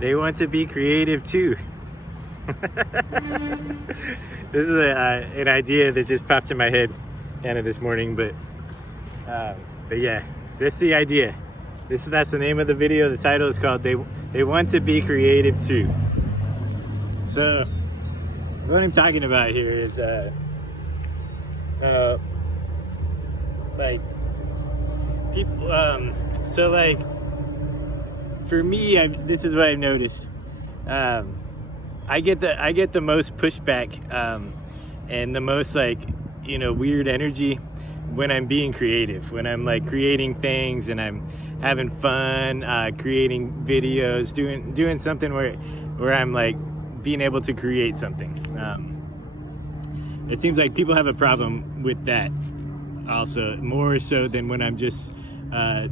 they want to be creative too. This is an idea that just popped in my head kind of this morning, but yeah, that's the idea. That's the name of the video. The title is called They Want to Be Creative Too. So what I'm talking about here is like people, so like for me, this is what I've noticed. I get the most pushback and the most weird energy when I'm being creative, when I'm like creating things and I'm having fun, creating videos, doing something where I'm like being able to create something. It seems like people have a problem with that also, more so than when I'm just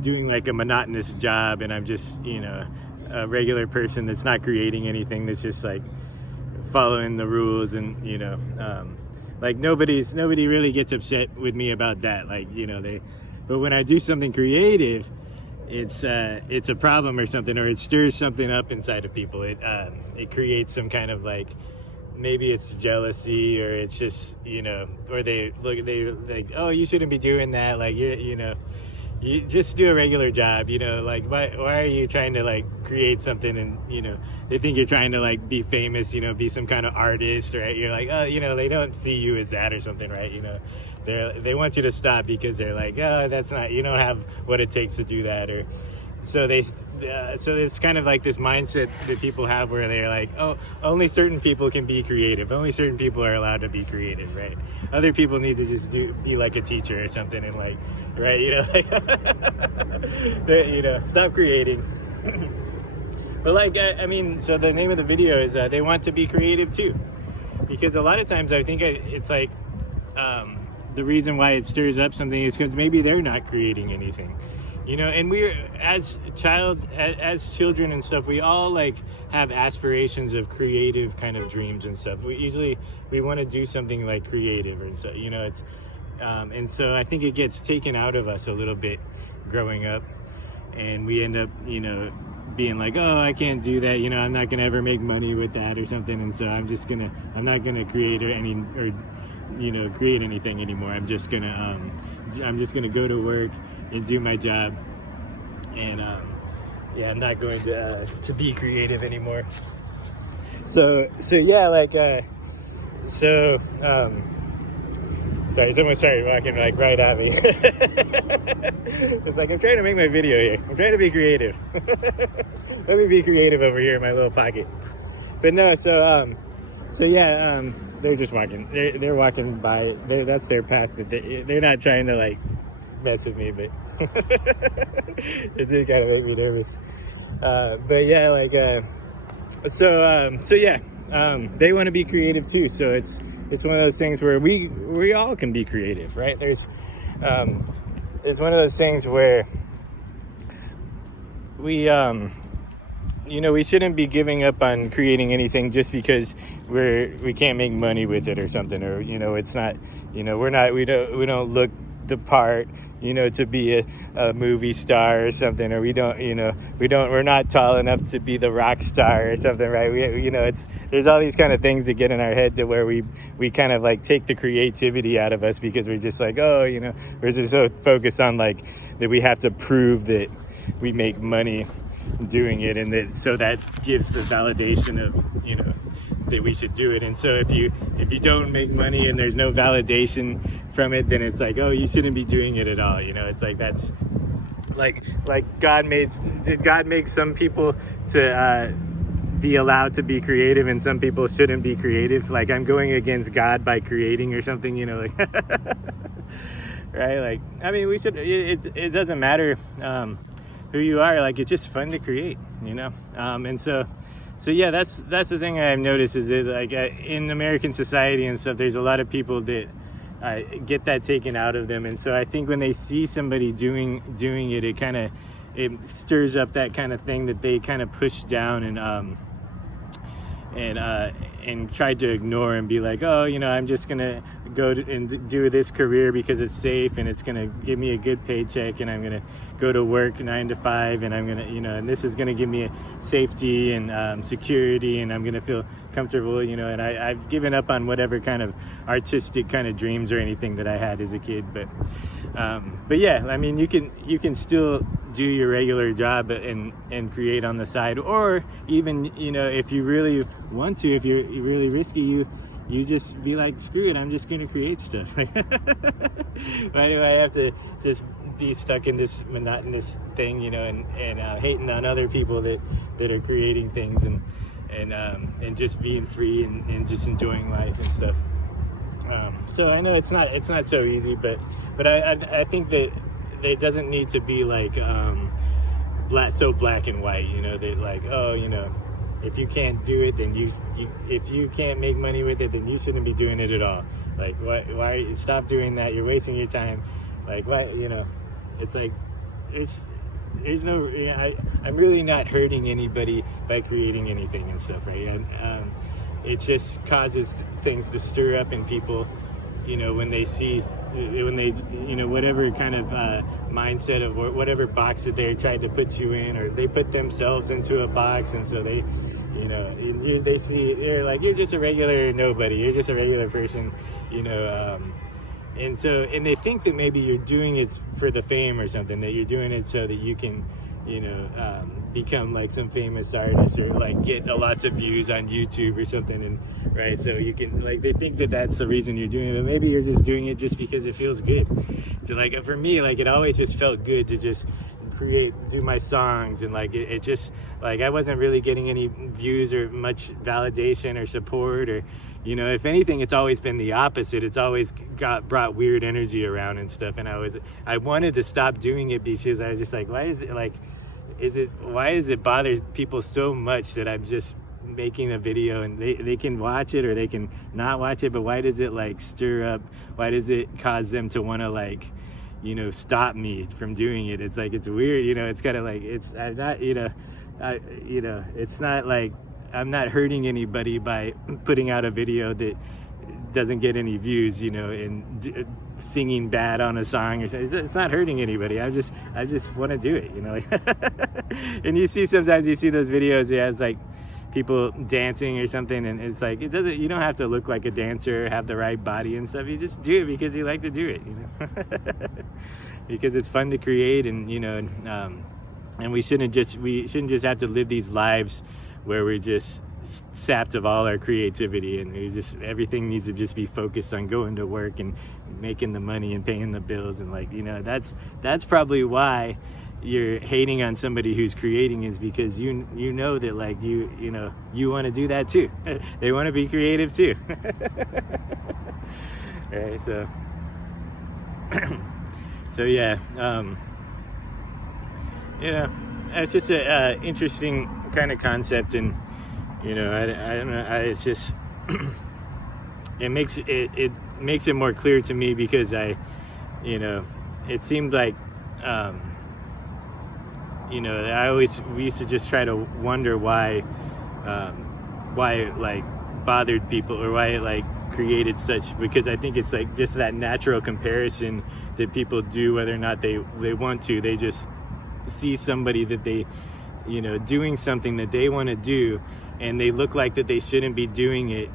doing like a monotonous job and I'm just a regular person that's not creating anything, that's just like following the rules, and like nobody really gets upset with me about that, but when I do something creative, it's a problem or something, or it stirs something up inside of people. It creates some kind of like, maybe it's jealousy, or it's just or they like, oh, you shouldn't be doing that, like you just do a regular job, like why are you trying to like create something, and they think you're trying to like be famous, be some kind of artist, right? You're like, oh, they don't see you as that or something, right? They want you to stop because they're like, oh, that's not, you don't have what it takes to do that. Or so it's kind of like this mindset that people have where they're like, oh, only certain people can be creative, only certain people are allowed to be creative, right? Other people need to just be like a teacher or something, and like, right, stop creating. But like, so the name of the video is They Want to Be Creative Too, because a lot of times I think it's like the reason why it stirs up something is because maybe they're not creating anything, and we're as children and stuff, we all like have aspirations of creative kind of dreams and stuff. We want to do something like creative, and so it's and so I think it gets taken out of us a little bit growing up, and we end up being like, oh, I can't do that, I'm not gonna ever make money with that or something, and so I'm not gonna create create anything anymore. I'm just gonna go to work and do my job, and I'm not going to be creative anymore. So yeah, like sorry, someone started walking like right at me. It's like, I'm trying to make my video here. I'm trying to be creative. Let me be creative over here in my little pocket. But no, so yeah, they're just walking. They're walking by. That's their path. They're not trying to like mess with me, but it did kind of make me nervous. But yeah, like so yeah, they want to be creative too. So it's one of those things where we all can be creative, right? There's one of those things where we we shouldn't be giving up on creating anything just because we can't make money with it or something, or it's not, we don't look the part, to be a movie star or something, or we're not tall enough to be the rock star or something, right? There's all these kind of things that get in our head to where we kind of like take the creativity out of us, because we're just like, oh, we're just so focused on like that we have to prove that we make money doing it, and so that gives the validation of that we should do it. And so if you don't make money and there's no validation from it, then it's like, oh, you shouldn't be doing it at all. It's like, that's like did God make some people to be allowed to be creative, and some people shouldn't be creative? Like, I'm going against God by creating or something, like right? Like, we should, it doesn't matter who you are, like, it's just fun to create, and so yeah, that's the thing I've noticed, is that like in American society and stuff, there's a lot of people that get that taken out of them, and so I think when they see somebody doing it, it stirs up that kind of thing that they kind of push down, and tried to ignore and be like, oh, I'm just gonna go and do this career because it's safe and it's gonna give me a good paycheck, and I'm gonna go to work 9 to 5, and I'm gonna, and this is gonna give me a safety and security, and I'm gonna feel comfortable, and I've given up on whatever kind of artistic kind of dreams or anything that I had as a kid. But yeah, I mean, you can still do your regular job and create on the side, or even, if you really want to, if you're really risky, you just be like, screw it, I'm just gonna create stuff. Why do I have to just be stuck in this monotonous thing, and hating on other people that are creating things and just being free and just enjoying life and stuff. So I know it's not so easy, but I think that it doesn't need to be like so black and white. They like, oh, if you can't do it, then if you can't make money with it, then you shouldn't be doing it at all. Like, why stop doing that? You're wasting your time. Like, why? It's like there's no. I'm really not hurting anybody by creating anything and stuff, right? It just causes things to stir up in people, when they see, whatever kind of mindset of whatever box that they tried to put you in, or they put themselves into a box, and so they, they see, they're like, you're just a regular nobody, you're just a regular person, and they think that maybe you're doing it for the fame or something, that you're doing it so that you can, become like some famous artist, or like get lots of views on YouTube or something, and right, so you can, like, they think that that's the reason you're doing it, but maybe you're just doing it just because it feels good. So like, for me, like, it always just felt good to just do my songs, and like it just, like, I wasn't really getting any views or much validation or support, or if anything, it's always been the opposite. It's always brought weird energy around and stuff, and I wanted to stop doing it because I was just like, why does it bother people so much that I'm just making a video, and they can watch it or they can not watch it, but why does it like stir up, why does it cause them to want to like, stop me from doing it? It's like, it's weird, it's kind of like, I'm not, it's not like I'm not hurting anybody by putting out a video that doesn't get any views, and singing bad on a song or something. It's not hurting anybody. I just want to do it, and sometimes you see those videos, it's like people dancing or something, and it's like, you don't have to look like a dancer or have the right body and stuff. You just do it because you like to do it, because it's fun to create, and and we shouldn't just have to live these lives where we're just sapped of all our creativity, and everything needs to just be focused on going to work and making the money and paying the bills, and like, that's probably why you're hating on somebody who's creating, is because that like you want to do that too. They want to be creative too. Right, so yeah, it's just a interesting kind of concept, and I don't know, it's just it makes it more clear to me, because it seemed like we used to just try to wonder why it like bothered people, or why it like created such, because I think it's like just that natural comparison that people do, whether or not they want to. They just see somebody that they, doing something that they want to do, and they look like that they shouldn't be doing it.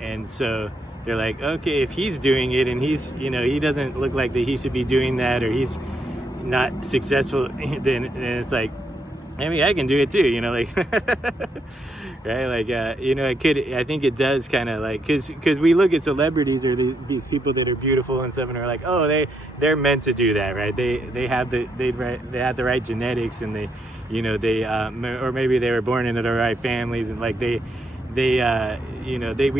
And so they're like, okay, if he's doing it and he's, he doesn't look like that he should be doing that, or he's not successful, then it's like, maybe I can do it too, like, right? Like, I think it does kind of like, because we look at celebrities, or these people that are beautiful and stuff, and are like, oh, they're meant to do that, right? They have the right genetics, and they or maybe they were born into the right families, and like we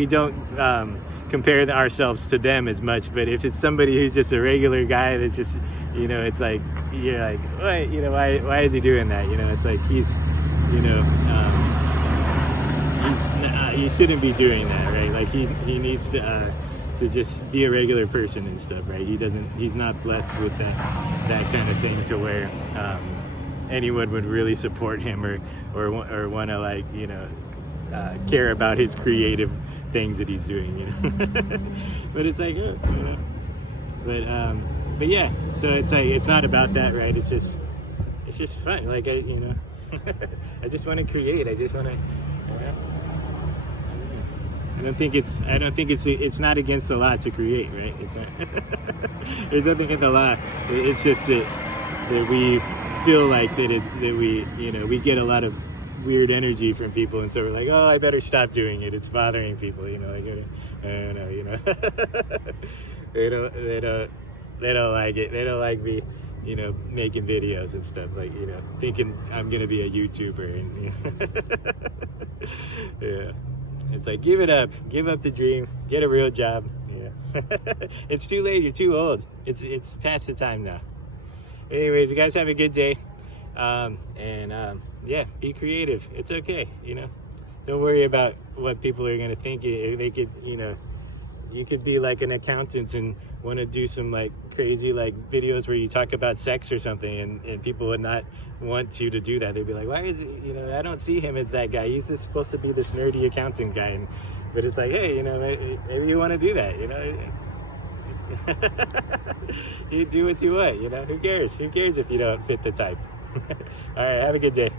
don't compare ourselves to them as much. But if it's somebody who's just a regular guy that's just, it's like, you're like, what, why is he doing that? It's like he shouldn't be doing that, right? Like he needs to just be a regular person and stuff, right? He's not blessed with that kind of thing to where anyone would really support him or want to, like, care about his creative things that he's doing, you know. But it's like, you know, but yeah. So it's like, it's not about that, right? It's just fun. Like, you know, I just want to create. I just want to. You know, I don't think it's not against the law to create, right? It's not. There's nothing in the law. It's just that we feel like that we, you know, we get a lot of weird energy from people, and so we're like, oh, I better stop doing it. It's bothering people, you know. Like, I don't know, you know. They don't like it. They don't like me, you know, making videos and stuff, like, you know, thinking I'm gonna be a YouTuber, and you know. Yeah. It's like, give it up, give up the dream, get a real job. Yeah. It's too late, you're too old. It's past the time now. Anyways, you guys have a good day. Yeah, be creative. It's okay, you know. Don't worry about what people are gonna think. They could, you know, you could be like an accountant and want to do some like crazy like videos where you talk about sex or something, and people would not want you to do that. They'd be like, why is it, you know, I don't see him as that guy. He's just supposed to be this nerdy accountant guy. But it's like, hey, you know, maybe you want to do that, you know. You do what you want, you know. Who cares if you don't fit the type? All right, have a good day.